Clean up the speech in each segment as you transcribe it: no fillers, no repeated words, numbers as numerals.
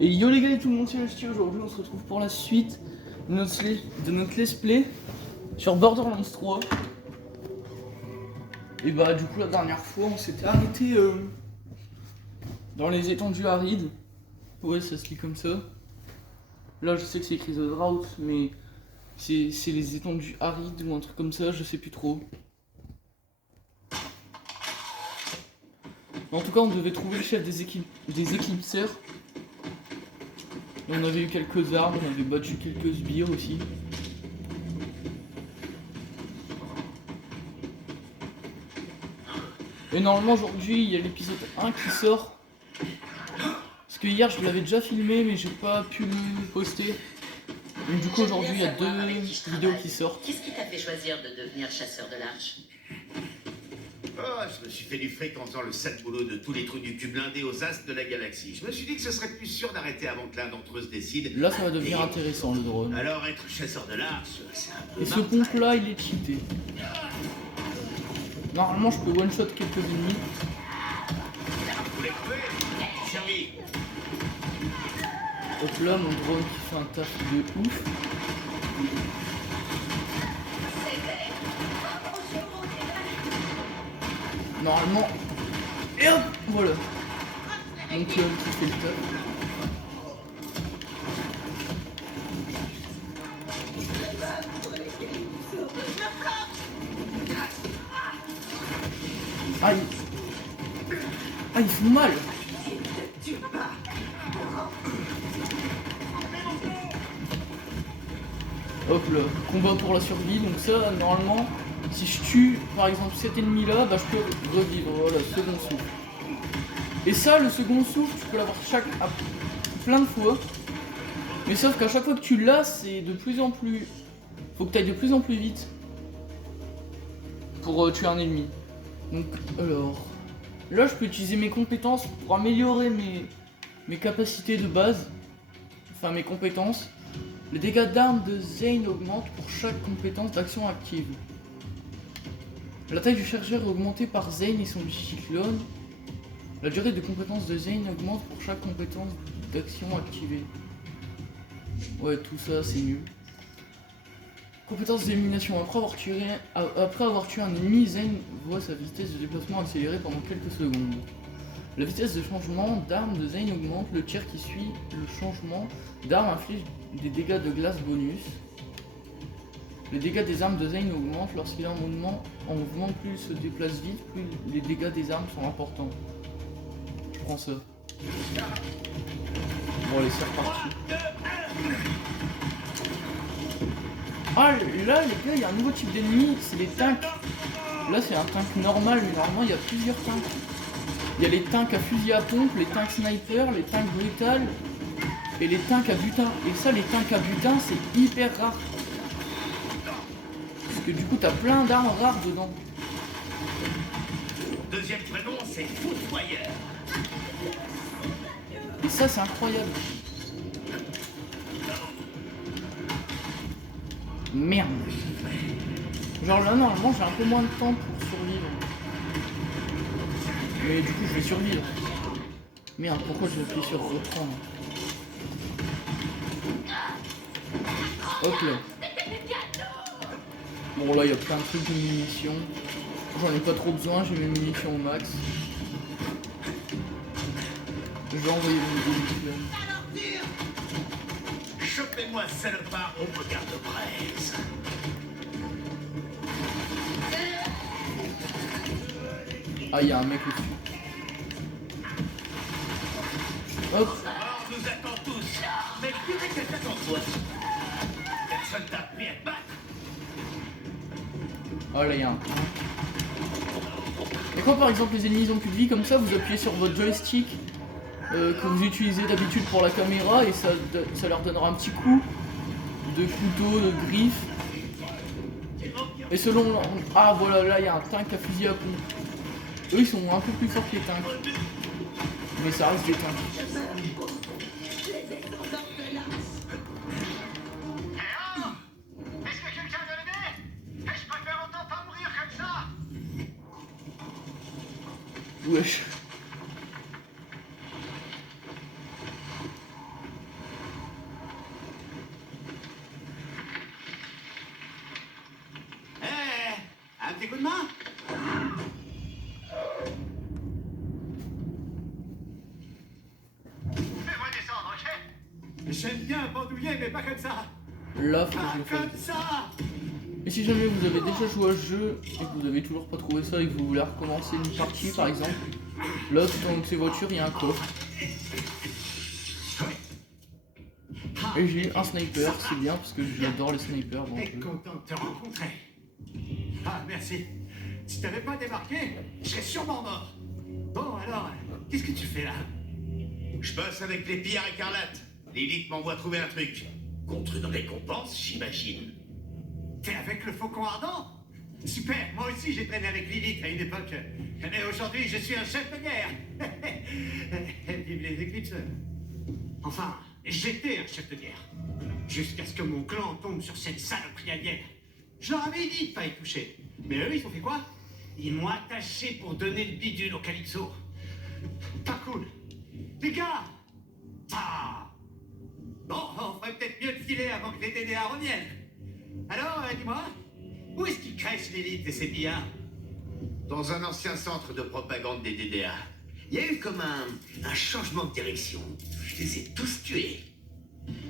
Et yo les gars et tout le monde, c'est HT. Aujourd'hui on se retrouve pour la suite de notre let's play sur Borderlands 3. Et bah du coup la dernière fois on s'était arrêté dans les étendues arides. Ouais, ça se lit comme ça. Là je sais que c'est écrit The Drought, mais c'est les étendues arides ou un truc comme ça, je sais plus trop. En tout cas on devait trouver le chef des éclipseurs. On avait eu quelques armes, on avait battu quelques sbires aussi. Et normalement aujourd'hui il y a l'épisode 1 qui sort. Parce que hier je l'avais déjà filmé mais j'ai pas pu le poster. Donc du coup aujourd'hui il y a 2 vidéos qui sortent. Qu'est-ce qui t'a fait choisir de devenir chasseur de l'arche? Oh, je me suis fait du fric en faisant le sale boulot de tous les trous du cul blindés aux astres de la galaxie. Je me suis dit que ce serait plus sûr d'arrêter avant que l'un d'entre eux se décide. Là ça va devenir intéressant le drone. Alors être chasseur de l'arche, c'est un peu... Et ce pompe là il est cheaté. Normalement je peux one shot quelques ennemis. Vous voulez crever? Servi. Hop là mon drone qui fait un taf de ouf. Normalement. Et hop, voilà. Donc qui fait le taf. Aïe. Ah ils font mal. Hop là, combat pour la survie, donc ça normalement si je tue par exemple cet ennemi là, bah je peux revivre, voilà, second souffle. Et ça le second souffle tu peux l'avoir plein de fois. Mais sauf qu'à chaque fois que tu l'as c'est de plus en plus... Faut que tu ailles de plus en plus vite pour tuer un ennemi. Donc alors... Là je peux utiliser mes compétences pour améliorer mes capacités de base. Enfin mes compétences. Les dégâts d'armes de Zane augmentent pour chaque compétence d'action active. La taille du chargeur est augmentée par Zane et son cyclone. La durée de compétence de Zane augmente pour chaque compétence d'action activée. Ouais, tout ça c'est nul. Compétence d'élimination. Après avoir tué un ennemi, Zane voit sa vitesse de déplacement accélérée pendant quelques secondes. La vitesse de changement d'arme de Zane augmente. Le tir qui suit le changement d'arme inflige des dégâts de glace bonus. Les dégâts des armes de Zane augmentent lorsqu'il est en mouvement. Plus il se déplace vite, plus les dégâts des armes sont importants. Je prends ça. Bon allez, c'est reparti. Ah là les gars, il y a un nouveau type d'ennemi, c'est les tanks. Là c'est un tank normal, mais normalement il y a plusieurs tanks. Il y a les tanks à fusil à pompe, les tanks sniper, les tanks brutal et les tanks à butin. Et ça, les tanks à butin, c'est hyper rare. Parce que du coup, t'as plein d'armes rares dedans. Deuxième prénom, c'est Footfoyeur. Et ça, c'est incroyable. Merde. Genre là, normalement, j'ai un peu moins de temps pour survivre. Mais du coup, je vais survivre. Merde, pourquoi je appuie sur reprendre? Hop là. Bon là il y a plein de trucs de munitions. J'en ai pas trop besoin, j'ai mes munitions au max. Je vais envoyer mon véhicule. Chopez-moi salopard au regard de braise. Ah, il y a un mec au-dessus. Hop. On nous attend tous. Mais purée, qu'elle t'attend toi. Personne t'a appris à te battre. Ah là il y a un. Et quand par exemple les ennemis ont plus de vie comme ça, vous appuyez sur votre joystick que vous utilisez d'habitude pour la caméra et ça leur donnera un petit coup de couteau, de griffe. Et selon... Ah voilà, là il y a un tank à fusil à pompe. Eux ils sont un peu plus forts que les tanks. Mais ça reste des tanks. Wesh. de main? Fais-moi descendre, ok? J'aime bien pendouiller, mais pas comme ça. Là, faut que Pas je le fasse. comme ça. Et si jamais vous avez déjà joué à ce jeu et que vous avez toujours pas trouvé ça et que vous voulez recommencer une partie par exemple, là tout en haut de ces voitures il y a un coffre. Et j'ai un sniper, c'est bien parce que j'adore les snipers dans le Et jeu. content de te rencontrer. Ah, merci. Si t'avais pas débarqué, je serais sûrement mort. Bon, alors, qu'est-ce que tu fais là? Je bosse avec les pillards écarlates. Lilith m'envoie trouver un truc. Contre une récompense, j'imagine. T'es avec le faucon ardent? Super, moi aussi j'ai traîné avec Lilith à une époque. Mais aujourd'hui, je suis un chef de guerre. Vive les éclipses. Enfin, j'étais un chef de guerre. Jusqu'à ce que mon clan tombe sur cette saloperie alien. Je leur avais dit de pas y toucher. Mais eux, ils ont fait quoi? Ils m'ont attaché pour donner le bidule au Calypso. Pas cool. Les gars! Ah! Bon, on ferait peut-être mieux de filer avant que les DDA reviennent. Alors, dis-moi, où est-ce qu'ils crèchent l'élite et ses pillards? Dans un ancien centre de propagande des DDA. Il y a eu comme un changement de direction. Je les ai tous tués.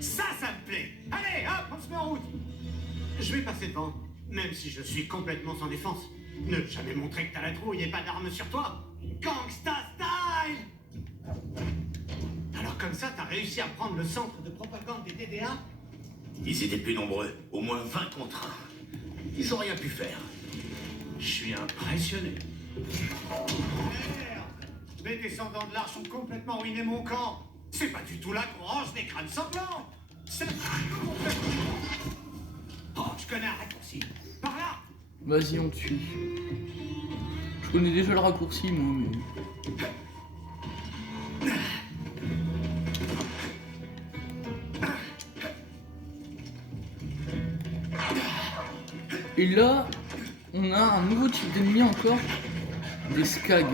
Ça me plaît. Allez, hop, on se met en route. Je vais passer devant, même si je suis complètement sans défense. Ne jamais montrer que t'as la trouille et pas d'armes sur toi. Gangsta style! Alors comme ça, t'as réussi à prendre le centre de propagande des DDA? Ils étaient plus nombreux, au moins 20 contre 1. Ils ont rien pu faire. Je suis impressionné. Merde! Les descendants de l'Arche ont complètement ruiné mon camp. C'est pas du tout là qu'on range des crânes sanglants. C'est complètement... Oh, je connais un raccourci. Par là! Vas-y on tue. Je connais déjà le raccourci moi mais... Et là, on a un nouveau type d'ennemi encore, des skags.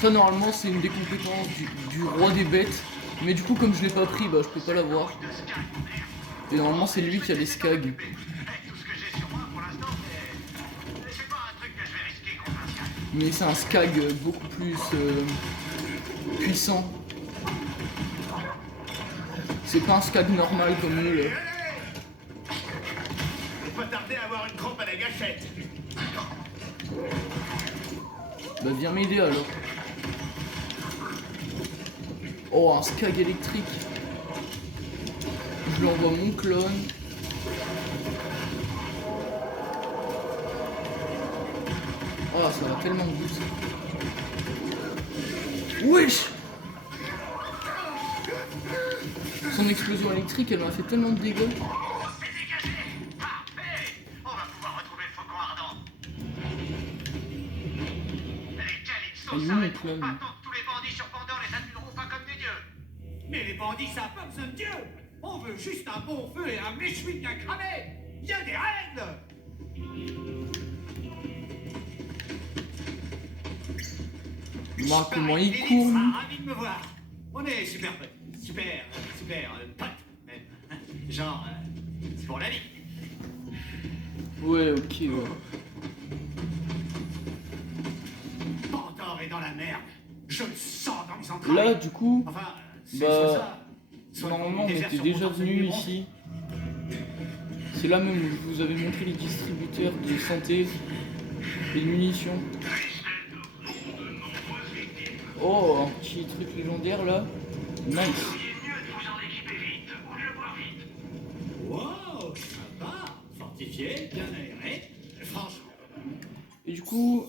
Ça normalement c'est une des compétences du roi des bêtes, mais du coup comme je l'ai pas pris, bah je peux pas l'avoir. Et normalement c'est lui qui a les skags. Tout ce que j'ai sur moi pour l'instant, c'est pas un truc que je vais risquer contre un skag. Mais c'est un skag beaucoup plus puissant. C'est pas un skag normal comme nous là. Faut pas tarder à avoir une crampe à la gâchette. Bah viens m'aider alors. Oh un skag électrique. Je lui envoie mon clone. Oh ça va tellement vite. Wesh! Son explosion électrique elle m'a fait tellement de dégâts. C'est dégagé! Parfait! On va pouvoir retrouver le faucon ardent. Les Calypso Il est où, mon s'arrêteront clone? pas tant que tous les bandits sur Pandore les adulteront pas comme des dieux. Mais les bandits, ça a pas besoin de dieu. On veut juste un bon feu et un méchoui bien cramé. Il y a des règles. Moi comment il Lilith court. sera ravi de me voir. On est super potes. Super potes, même. Genre, c'est pour la vie. Ouais ok ouais. Pandore est dans la merde. Je le sens dans mes entrailles. Là du coup, Enfin, c'est bah, soit ça. Soit normalement on le désert était sur déjà mon torse venu vibron. ici. C'est là même où je vous avais montré les distributeurs de santé et de munitions. Oh, un petit truc légendaire là. Nice. Wow, sympa. Fortifié, bien aéré. Franchement. Et du coup,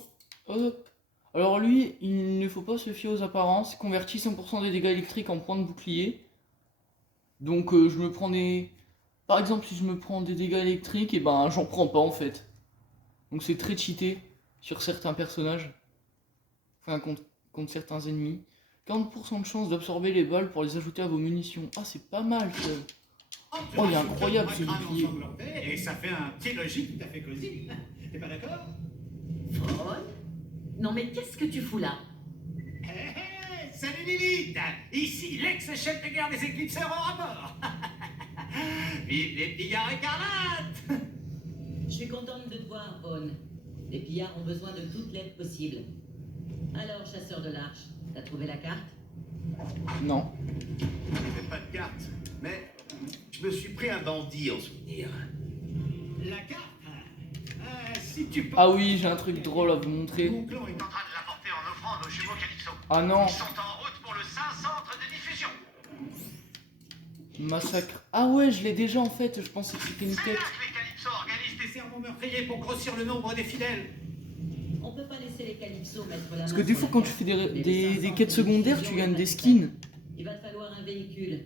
hop. Alors lui, il ne faut pas se fier aux apparences. Il convertit 100% des dégâts électriques en points de bouclier. Donc je me prends des... Par exemple, si je me prends des dégâts électriques, et ben j'en prends pas en fait. Donc c'est très cheaté sur certains personnages. Enfin, contre certains ennemis. 40% de chance d'absorber les balles pour les ajouter à vos munitions. Ah, c'est pas mal ça. Oh, il est incroyable ce bouclier. Et ça fait un petit logis tout à fait cosy. T'es pas d'accord? Paul? Non mais qu'est-ce que tu fous là? Salut Lilith. Ici l'ex-chef de guerre des éclipseurs en rapport. Vive les pillards écarlates. Je suis contente de te voir, Vaughn. Les pillards ont besoin de toute l'aide possible. Alors, chasseur de l'arche, t'as trouvé la carte? Non. J'ai pas de carte, mais je me suis pris un bandit en souvenir. La carte si tu peux... Ah oui, j'ai un truc drôle à vous montrer. Mon clan est en train de l'apporter en offrande aux jumeaux Calypso. Ah non, Ils sont en route pour le Saint Centre de diffusion. massacre. Ah ouais, je l'ai déjà en fait, je pensais que c'était une C'est tête. là que les Calypso organisent des sermons meurtriers pour grossir le nombre des fidèles. On peut pas laisser les Calypso mettre la main Parce que des sur fois la quand tu carte. fais Mais des les 500 quêtes secondaires, tu gagnes des skins. Il va te falloir un véhicule.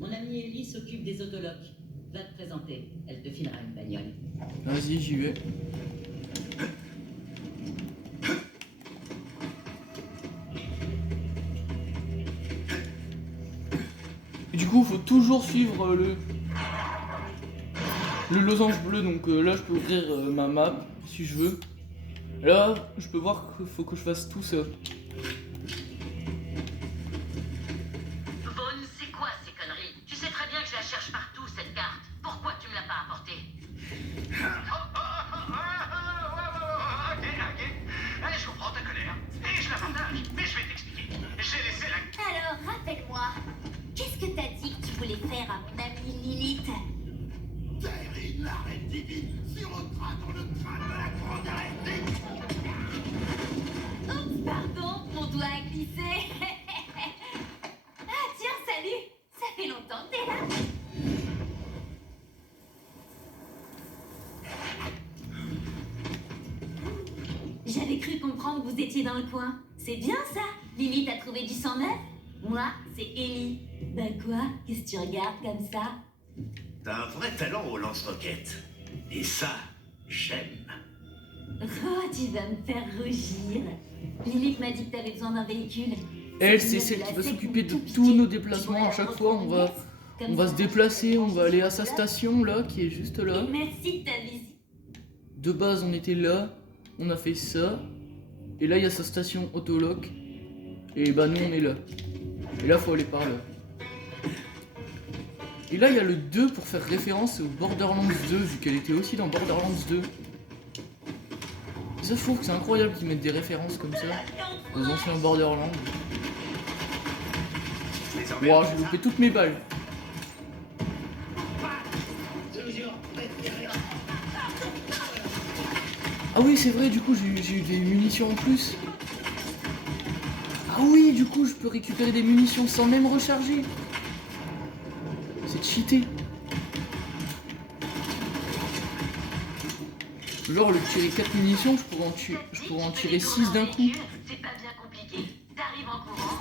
Mon amie Ellie s'occupe des autoloques. Va te présenter, elle te filera une bagnole. Vas-y, j'y vais. Et du coup, faut toujours suivre le losange bleu. Donc là, je peux ouvrir ma map si je veux. Là, je peux voir qu'il faut que je fasse tout ça. Vaughn, c'est quoi ces conneries? Tu sais très bien que je la cherche partout, cette carte. Pourquoi tu me l'as pas apportée? Ok. Allez, je comprends ta colère. Et je la partage. Mais je vais t'expliquer. J'ai laissé la... Alors, rappelle-moi, qu'est-ce que t'as dit que tu voulais faire à mon amie Lilith? Terry, l'arrêt divine, sirotera dans le crâne de la grande arrêtée. Oups, pardon, mon doigt a glissé. Ah tiens, salut, ça fait longtemps que t'es là. J'avais cru comprendre que vous étiez dans le coin. C'est bien ça. Lilith a trouvé du sang neuf. Moi, c'est Ellie. Bah quoi? Qu'est-ce que tu regardes comme ça? T'as un vrai talent au lance-roquettes. Et ça, j'aime. Oh, tu vas me faire rougir. Lilith m'a dit que t'avais besoin d'un véhicule. Elle, c'est celle qui va s'occuper de tous nos déplacements. À chaque fois, on va se déplacer, on va aller à sa station là, qui est juste là. Et merci de ta visite. De base, on était là, on a fait ça. Et là, il y a sa station autolock. Et bah, nous, on est là. Et là, faut aller par là. Et là, il y a le 2 pour faire référence au Borderlands 2, vu qu'elle était aussi dans Borderlands 2. Et ça, je trouve que c'est incroyable qu'ils mettent des références comme ça aux anciens Borderlands. Wow, j'ai loupé toutes mes balles. Ah oui, c'est vrai, du coup, j'ai eu des munitions en plus. Ah oui, du coup, je peux récupérer des munitions sans même recharger. C'est cheaté. Genre, le tirer 4 munitions, je pourrais en tirer 6 d'un coup. C'est pas bien compliqué. T'arrives en courant,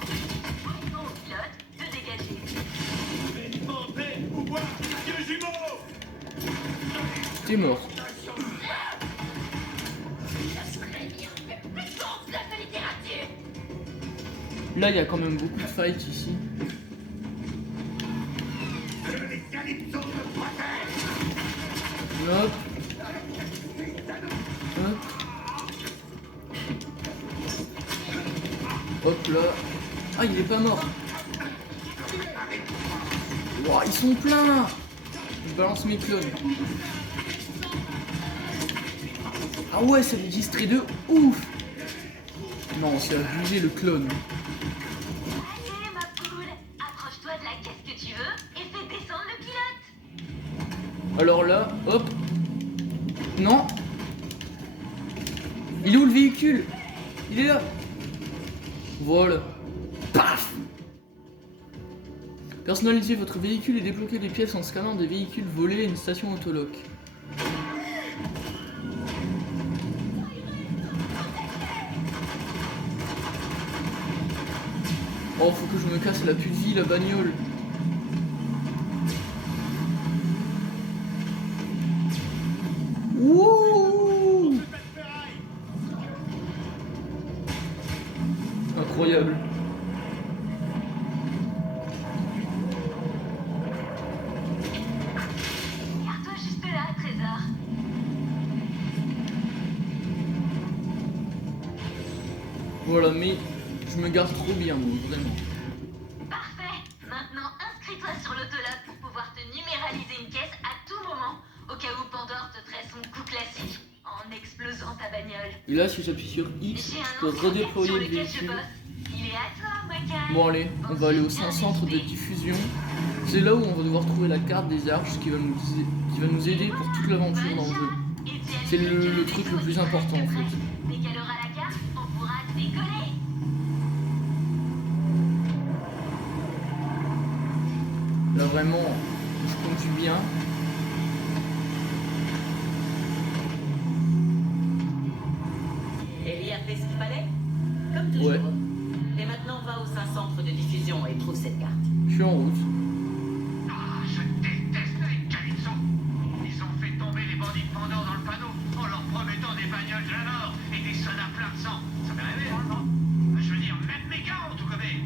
pose ton pilote, te dégager. T'es mort. Là, il y a quand même beaucoup de fights ici. Les Calypso me protègent. Hop. Hop. Hop là. Ah, il est pas mort. Wow, ils sont pleins. Je balance mes clones. Ah ouais, ça me distrait de ouf. Non, c'est abusé le clone. Allez, ma poule, approche-toi de la caisse que tu veux et fais descendre le pilote. Alors là, hop. Non. Il est où le véhicule? Il est là. Voilà. Paf. Personnalisez votre véhicule et débloquez des pièces en scannant des véhicules volés à une station autolock. Oh, faut que je me casse la plus de vie, la bagnole. Wouh! Incroyable. Garde-toi juste là, trésor. Voilà, mais je me garde trop bien, donc, vraiment. Parfait. Maintenant, inscris-toi sur l'autologue pour pouvoir te numéraliser une caisse à tout moment, au cas où Pandore te traite son coup classique. En en explosant ta bagnole. Et là, si j'appuie sur X, J'ai je un peux ancien mec redéployer sur le lequel je véhicule. bosse. Il est à toi, Waka. Bon allez, on va aller au centre de diffusion. C'est là où on va devoir trouver la carte des arches qui va nous aider pour toute l'aventure dans le jeu. C'est le truc le plus important en fait. Dès qu'elle aura la carte, on pourra décoller. Là vraiment, je conduis bien. Ellie a fait ce qu'il fallait? Comme toujours. Ouais. Et maintenant, va au centre de diffusion et trouve cette carte. Je suis en route. Ah, je déteste les Calypso. Ils ont fait tomber les bandits de Pandore dans le panneau en leur promettant des bagnoles de la mort et des sodas pleins de sang. Ça fait rêver, hein, non? Je veux dire, même mes gars ont tout gommé.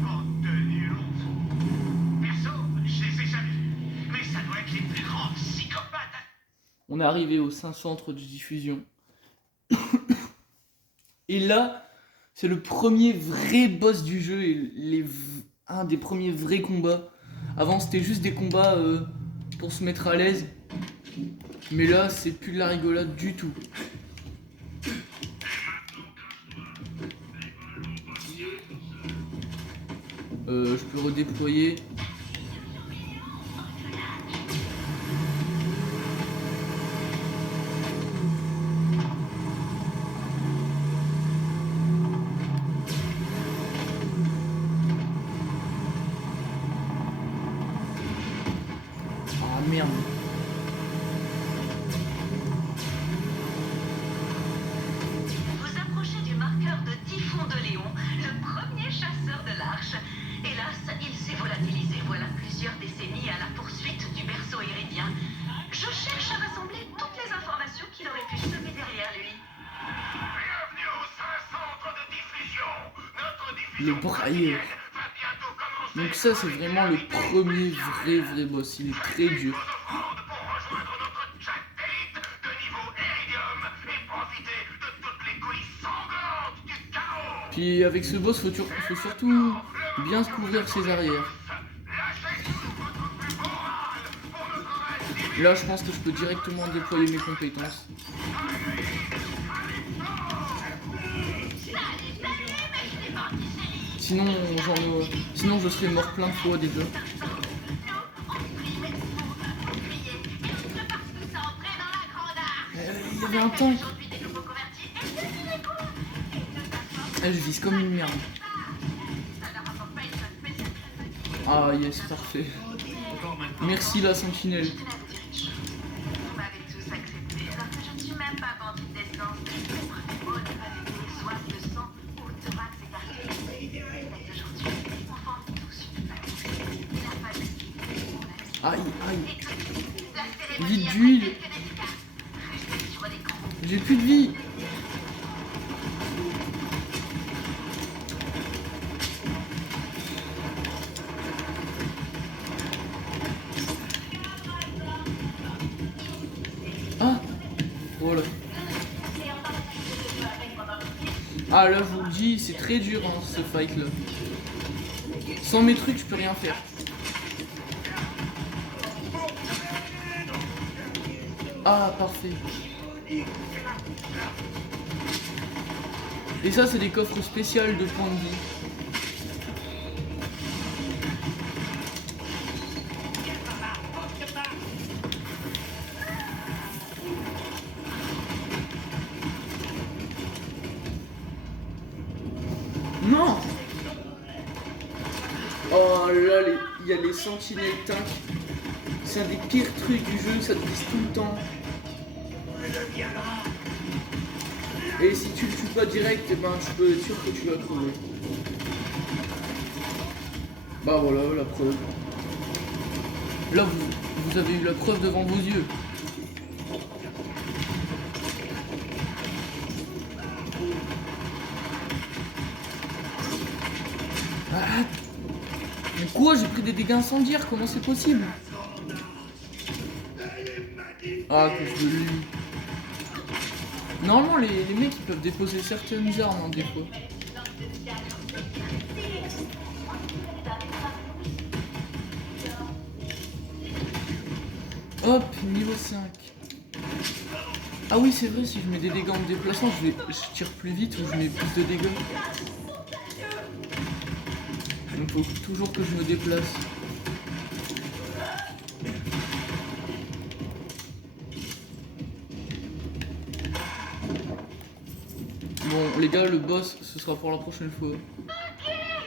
Bande de nulos. Perso, je les ai jamais vus. Mais ça doit être les plus grands psychopathes. On est arrivé au centre de diffusion. Et là, c'est le premier vrai boss du jeu et un des premiers vrais combats. Avant, c'était juste des combats pour se mettre à l'aise. Mais là, c'est plus de la rigolade du tout. Je peux redéployer. Ah merde. Vous approchez du marqueur de Typhon de Léon, le premier chasseur de l'Arche. Hélas, il s'est volatilisé voilà plusieurs décennies à la poursuite du berceau héridien. Je cherche à rassembler toutes les informations qu'il aurait pu semer derrière lui. Bienvenue au centre de diffusion. Notre Le diffusion brailleur. va bientôt commencer. Donc ça, c'est vraiment le premier vrai boss. Il est très dur. Offrandes pour rejoindre notre satellite de niveau Iridium et profiter de toutes les coulisses sanglantes du chaos. Puis avec ce boss, faut surtout bien se couvrir ses arrières. Là, je pense que je peux directement déployer mes compétences. Sinon, je serais mort plein de fois déjà. Il y avait un tank. Je vise comme une merde. Ah yes, parfait. Merci la sentinelle. Vous m'avez tous accepté, alors que je ne suis même pas bandit d'essence. C'est très beau de avec des soifs de sang ou de max écartés. Mais aujourd'hui, on forme tous une famille. Et la famille, on a Aïe. la cérémonie Vite après d'huile. quelques dédicaces. Restez sur l'écran. J'ai plus de vie. Ah, voilà. Ah là, je vous le dis, c'est très dur hein, ce fight là. Sans mes trucs, je peux rien faire. Ah, parfait. Et ça, c'est des coffres spéciaux de points de vie. Non! Oh là, il y a les sentinelles tank. C'est un des pires trucs du jeu, ça te vise tout le temps. Et si tu le tues pas direct, eh ben, je peux être sûr que tu vas crever. Bah voilà, la preuve. Là, vous avez eu la preuve devant vos yeux. Ah, mais quoi? J'ai pris des dégâts incendiaires, comment c'est possible? Ah, à cause de lui. Normalement, les mecs, ils peuvent déposer certaines armes, hein, des fois. Hop, niveau 5. Ah oui, c'est vrai, si je mets des dégâts en me déplaçant, je tire plus vite ou je mets plus de dégâts. Donc faut toujours que je me déplace. Bon les gars, le boss ce sera pour la prochaine fois. Ok,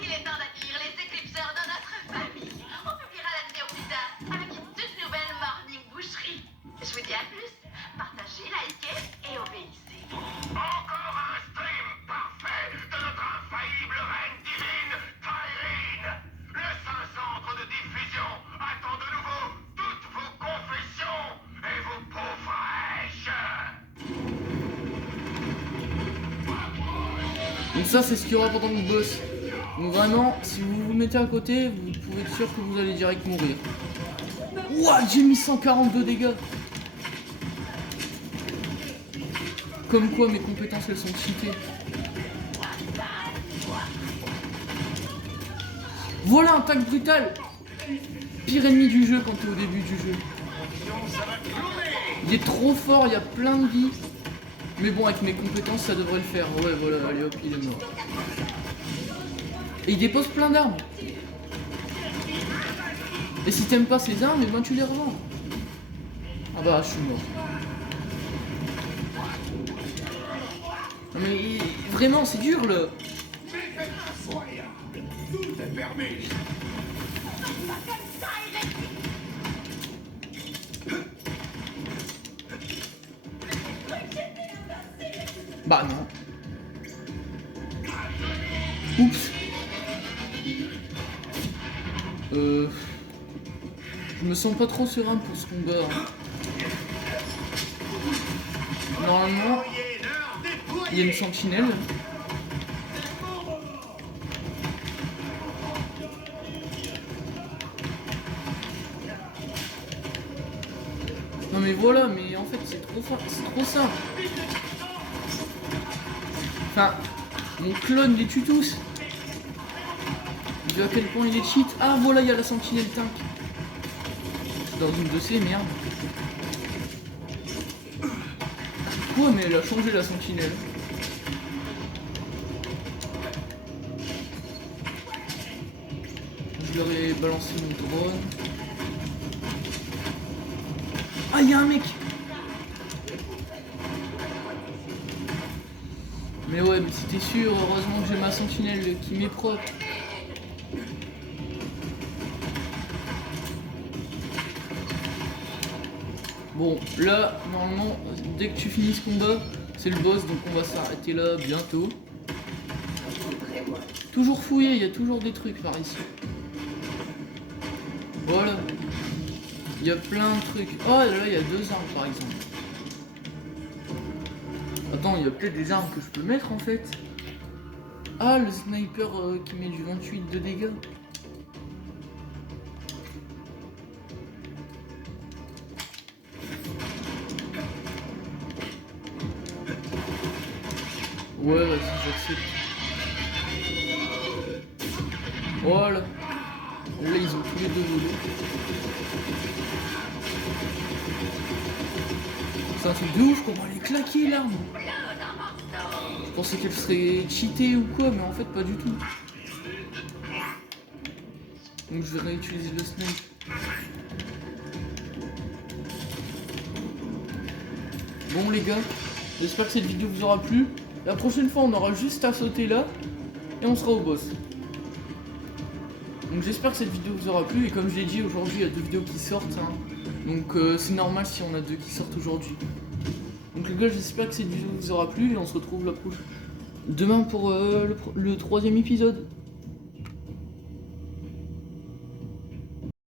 il est temps d'accueillir les éclipseurs dans notre famille. On publiera la vidéo plus tard avec une toute nouvelle morning boucherie. Je vous dis à plus. Partagez, likez et obéissez. Encore un stream parfait de notre infaillible reine divine, Tyrene. Le Saint-Centre de diffusion attend de nouveau toutes vos confessions et vos peaux fraîches. Donc ça c'est ce qu'il y aura pendant le boss. Donc vraiment, si vous vous mettez à côté, vous pouvez être sûr que vous allez direct mourir. Ouah, j'ai mis 142 dégâts. Comme quoi mes compétences elles sont cheatées. Voilà un tac brutal. Pire ennemi du jeu quand t'es au début du jeu. Il est trop fort, il y a plein de vie. Mais bon, avec mes compétences ça devrait le faire. Ouais voilà, allez hop, il est mort. Et il dépose plein d'armes. Et si t'aimes pas ces armes, et ben tu les revends. Ah bah je suis mort. Non mais vraiment c'est dur là. Tout est permis. Bah non. Oups. Je me sens pas trop serein pour ce combat. Normalement, il y a une sentinelle. Non mais voilà, mais en fait c'est trop fort, c'est trop simple. Enfin, mon clone les tue tous. Vu à quel point il est cheat. Ah voilà, il y a la sentinelle tank. Dans une de ces merde. Ouais mais elle a changé la sentinelle. Je leur ai balancé mon drone. Ah y'a un mec. Mais ouais mais si t'es sûr, heureusement que j'ai ma sentinelle qui m'est propre. Bon, là, normalement, dès que tu finis ce combat, c'est le boss, donc on va s'arrêter là bientôt. Toujours fouillé, il y a toujours des trucs par ici. Voilà. Il y a plein de trucs. Oh, là, il y a 2 armes par exemple. Attends, il y a peut-être des armes que je peux mettre en fait. Ah, le sniper qui met du 28 de dégâts. Ouais, vas-y, j'accepte. Voilà. Là, ils ont tous les deux volé. C'est un truc de ouf, comment les claquer l'arme. Je pensais qu'elle serait cheatée ou quoi, mais en fait pas du tout. Donc je vais réutiliser le snipe. Bon les gars, j'espère que cette vidéo vous aura plu. La prochaine fois on aura juste à sauter là et on sera au boss. Donc j'espère que cette vidéo vous aura plu et comme je l'ai dit aujourd'hui il y a 2 vidéos qui sortent hein. Donc c'est normal si on a 2 qui sortent aujourd'hui. Donc les gars j'espère que cette vidéo vous aura plu et on se retrouve demain pour le 3e épisode.